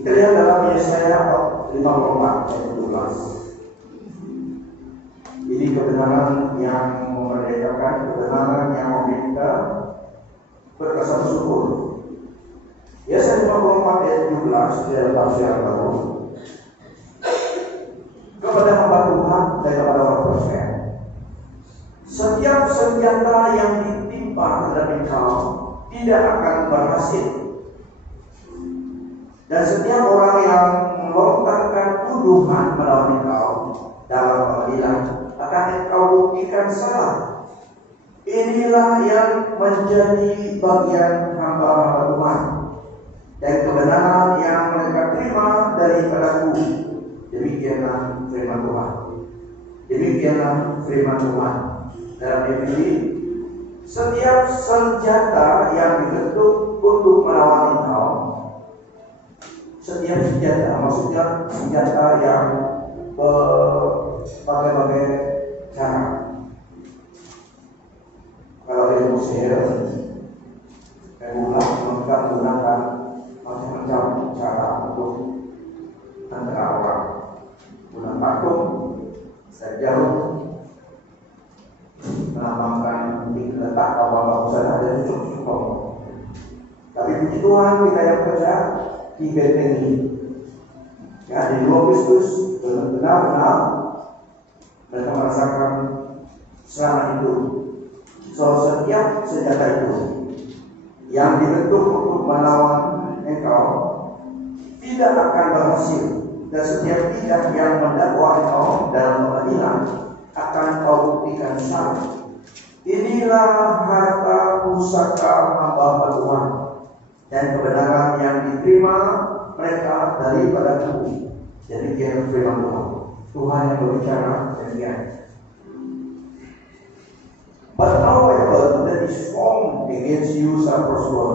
Kita lihat dalam Yesaya 54 ayat 12. Ini kebenaran yang memerdekakan, kebenaran yang meminta berkesan syukur. Yesaya 54 ayat 17 di dalam tafsir baru. Kepada hamba Tuhan dan kepada orang percaya, setiap senjata yang ditimpa terhadap engkau tidak akan berhasil, dan setiap orang yang melontarkan tuduhan melawan engkau dalam pengadilan akan engkau buktikan salah. Inilah yang menjadi bagian hamba-hamba Tuhan dan kebenaran yang mereka terima daripadaku. Demikianlah firman Tuhan. Demikianlah firman Tuhan. Dalam Filipi, setiap senjata yang dibentuk untuk melawan engkau, setiap senjata, maksudnya senjata yang berbagai-bagai cara. Kalau di Mesir, mereka menggunakan macam-macam cara untuk antara orang. Guna patung, sejauh melambangkan letak bahwa usaha ada cukup. Tapi puji Tuhan, kita yang percaya dibentengi. Ya, di luar Kristus benar-benar mereka merasakan serangan itu. So, setiap senjata itu yang dibentuk untuk melawan engkau tidak akan berhasil, dan setiap pihak yang mendakwa engkau dalam pengadilan akan kau buktikan salah. Inilah harta pusaka hamba Tuhan dan kebenaran yang diterima mereka daripadaku. Demikian firman Tuhan. Tuhan yang berbicara demikian. But no weapon that is formed against you shall prosper,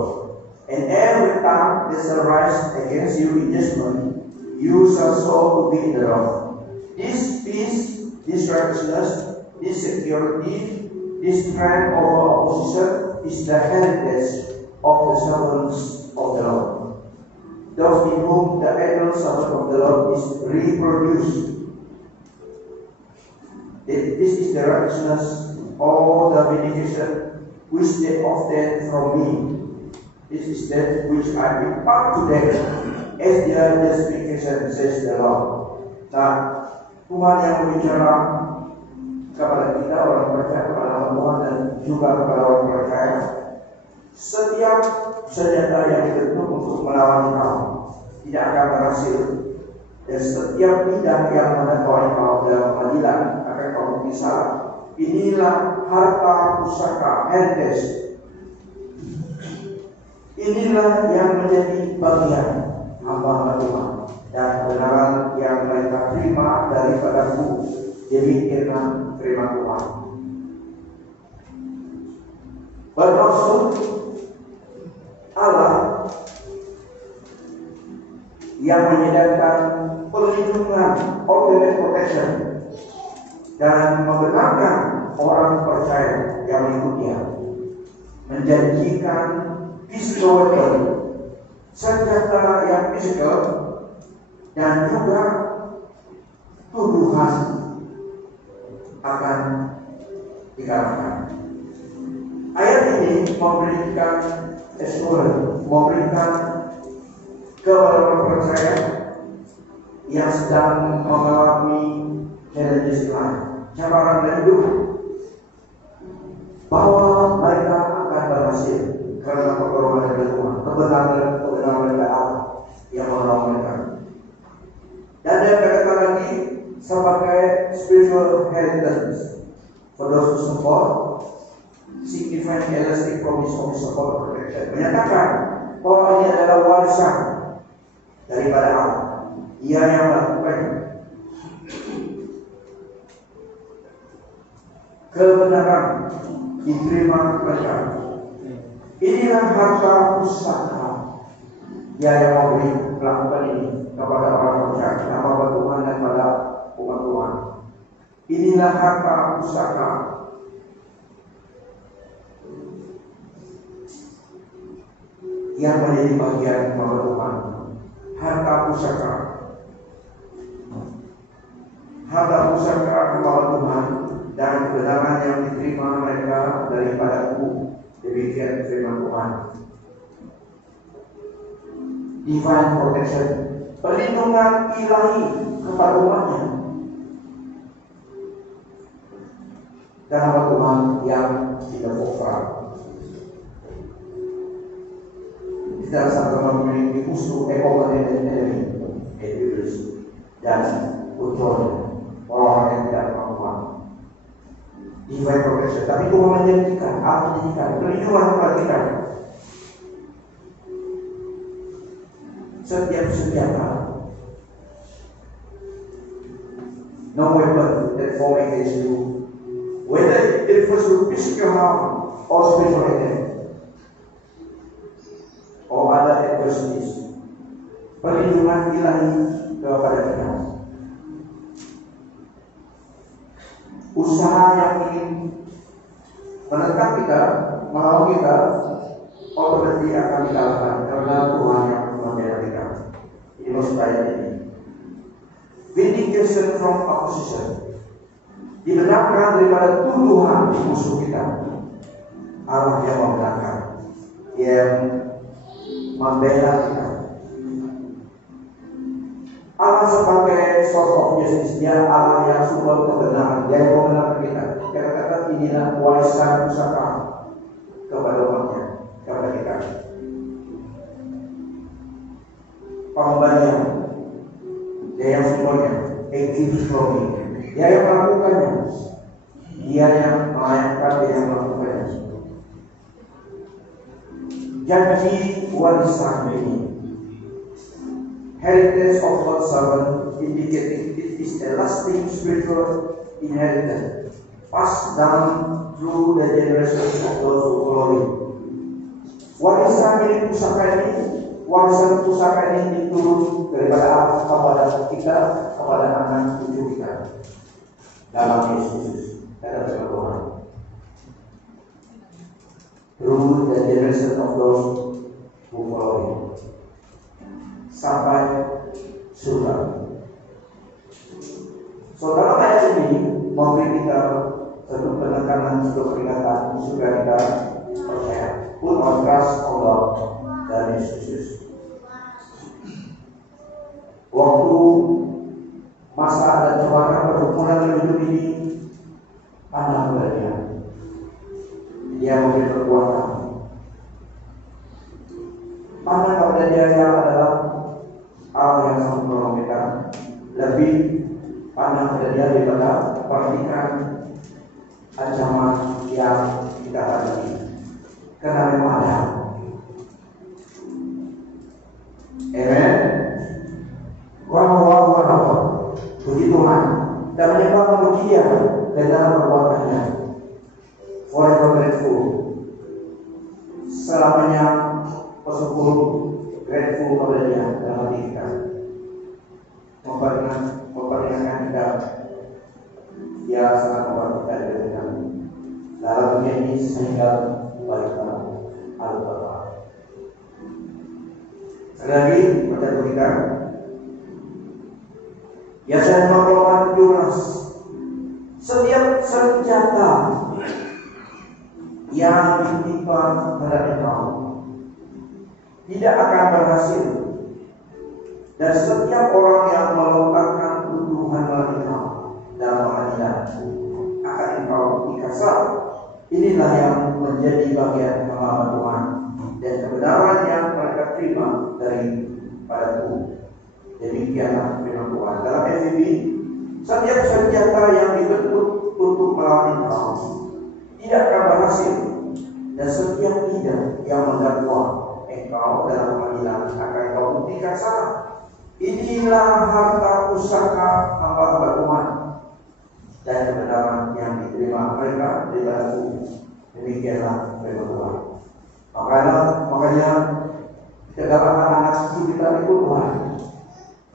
and every tongue that shall rise against you in judgment, you shall so be thereof. This peace, this righteousness, this security, this strength over opposition is the heritage of the servants of the Lord. Those in whom the eternal servant of the Lord is reproduced. This is the righteousness, all the vindication which they obtain from me. This is that which I impart to them as their justification, says the Lord. Nah, Tuhan yang berbicara kepada kita orang percaya, kepada Tuhan dan juga kepada orang percaya, setiap senjata yang dibentuk untuk melawan kau tidak akan berhasil, dan setiap lidah yang mendakwa kau dalam pengadilan akan kau bukti salah. Inilah harta pusaka heritage. Inilah yang menjadi bagian hamba Tuhan dan kebenaran yang mereka terima daripadaku. Demikianlah firman Tuhan. Bermaksud Allah yang menyediakan perlindungan, ultimate protection, dan membenarkan orang percaya yang mengikutnya, menjanjikan physical weapon, senjata yang fisikal, dan juga tuduhan akan dikalahkan. Ayat ini memberikan assurance, memberikan kepada orang percaya yang sedang mengalami challenges lain, cabaran dan hidup, bahwa mereka akan berhasil karena pertolongan dari Tuhan, kebenaran dari Allah yang menolong mereka. Dan dia katakan lagi sebagai spiritual heritage for those who support, signifying elastic promise of support protection. Menyatakan bahwa ini adalah warisan daripada Allah. Ia yang melakukan kebenaran diterima mereka. Inilah harta pusaka yang memberi melakukan ini kepada orang percaya, kepada Tuhan dan pada umat Tuhan. Inilah harta pusaka yang menjadi bagian kepada Tuhan harta pusaka. Harta pusaka hamba Tuhan dan kebenaran yang diterima mereka daripadaku. Demikian firman Tuhan. Divine protection, perlindungan ilahi kepada umatnya. Dan hamba Tuhan yang tidak kufar. Tidak satu memiliki musuh ekonomi dan enemy, iblis dan uturnya, orang yang tidak mampu. Divine protection, tapi Tuhan menjadikan, Allah menjadikan perlindungan kepada kita. Setiap senjata, no weapon that form against you, whether it refers to physical harm or spiritual attack or other adversities, perlindungan ilahi kepada kita. Usaha yang ingin menentang kita, melawan kita, otomatis akan dikalahkan karena Tuhan yang membela kita. Ini maksud ayat ini. Vindication from opposition, dibenarkan daripada tuduhan musuh kita. Allah yang membenarkan, yang membela kita. Allah sebagai source of justice, dia Allah yang sumber kebenaran, dia yang membenarkan kita. Kata-kata inilah warisan pusaka kepada umatnya, kepada kita. Pengembalian, dia yang sumbernya, a gift from me. Dia yang melakukannya, dia yang melayakkan, dia yang melakukannya. Janji warisan ini, heritage of God's servant, indicating it is a lasting spiritual inheritance passed down through the generations of those who follow him. Warisan milik pusaka ini, warisan pusaka ini diturun daripada Allah kepada kita, kepada anak cucu kita. Dalam Yesus, kata Tuhan. Through the generation of those who follow him. Sampai surga. So dalam ayat ini memberi kita satu penekanan, satu peringatan supaya kita percaya. Put our trust on God dan Yesus. Waktu masa dan cobaan pergumulan hidup ini, pandang kepada Dia. Dia memberi kekuatan. Pandang kepada Dia yang adalah Allah yang sangat menolong kita. Lebih pandang pada Dia daripada perhatikan ancaman yang kita hadapi. Karena memang ada. Amen. Wah. Puji Tuhan. Dan menyembah memuji Dia dan dalam perbuatannya. Forever grateful. Selamanya bersyukur, grateful kepada Dia dalam hati kita. Memperingatkan kita, Dia sangat membantu kita dari kami. Dalam dunia ini sehingga baiklah Allah Bapa. Sekali lagi baca kita. Yesaya 54:17. Setiap senjata yang ditimpa terhadap engkau tidak akan berhasil, dan setiap orang yang melontarkan tuduhan melawan engkau dalam pengadilan akan engkau dikasar. Inilah yang menjadi bagian pengalaman Tuhan dan kebenaran yang mereka terima daripadaku. Demikianlah firman Tuhan. Dalam FIB, setiap senjata yang dibentuk untuk melawan engkau tidak akan berhasil, dan setiap lidah yang mendakwa engkau dalam pengadilan akan engkau buktikan salah. Inilah harta pusaka hamba-hamba Tuhan dan kebenaran yang diterima mereka daripadaku. Demikianlah firman Tuhan. Makanya kita dapatkan anak cucu kita itu Tuhan.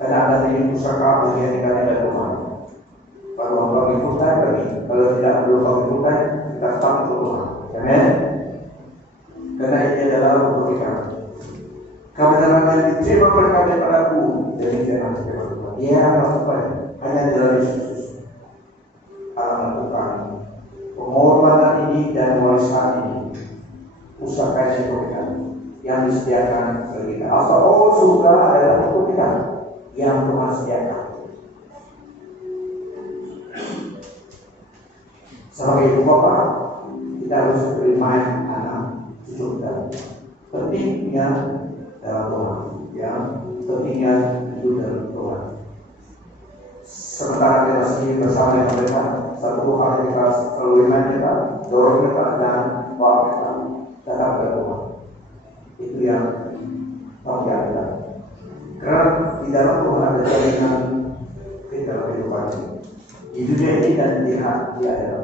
Karena ada ini pusaka bagi yang kita ada Tuhan. Kalau bagi Tuhan bagi, kalau tidak belum bagi Tuhan kita tetap itu Tuhan. Amen. Karena ini adalah untuk kita. Kebenaran yang diterima oleh kami padaku, demikian saja berbuat. Ia melakukan hanya dalam Yesus. Allah melakukan pengorbanan ini dan warisan ini, usaha kasih Tuhan yang disediakan bagi kita. Asal surga adalah untuk kita yang Tuhan sediakan. Sebagai ibu bapa, kita harus beriman anak cucu kita. Pentingnya dalam Tuhan, ya, pentingnya hidup dalam Tuhan. Sementara kita sendiri bersama dengan mereka, satu hal yang kita selalu iman kita, dorong kita dan bawa kita datang ke Tuhan. Itu yang tanggung kita. Karena di dalam Tuhan ada jaminan kita kehidupan di dunia ini dan di akhirat.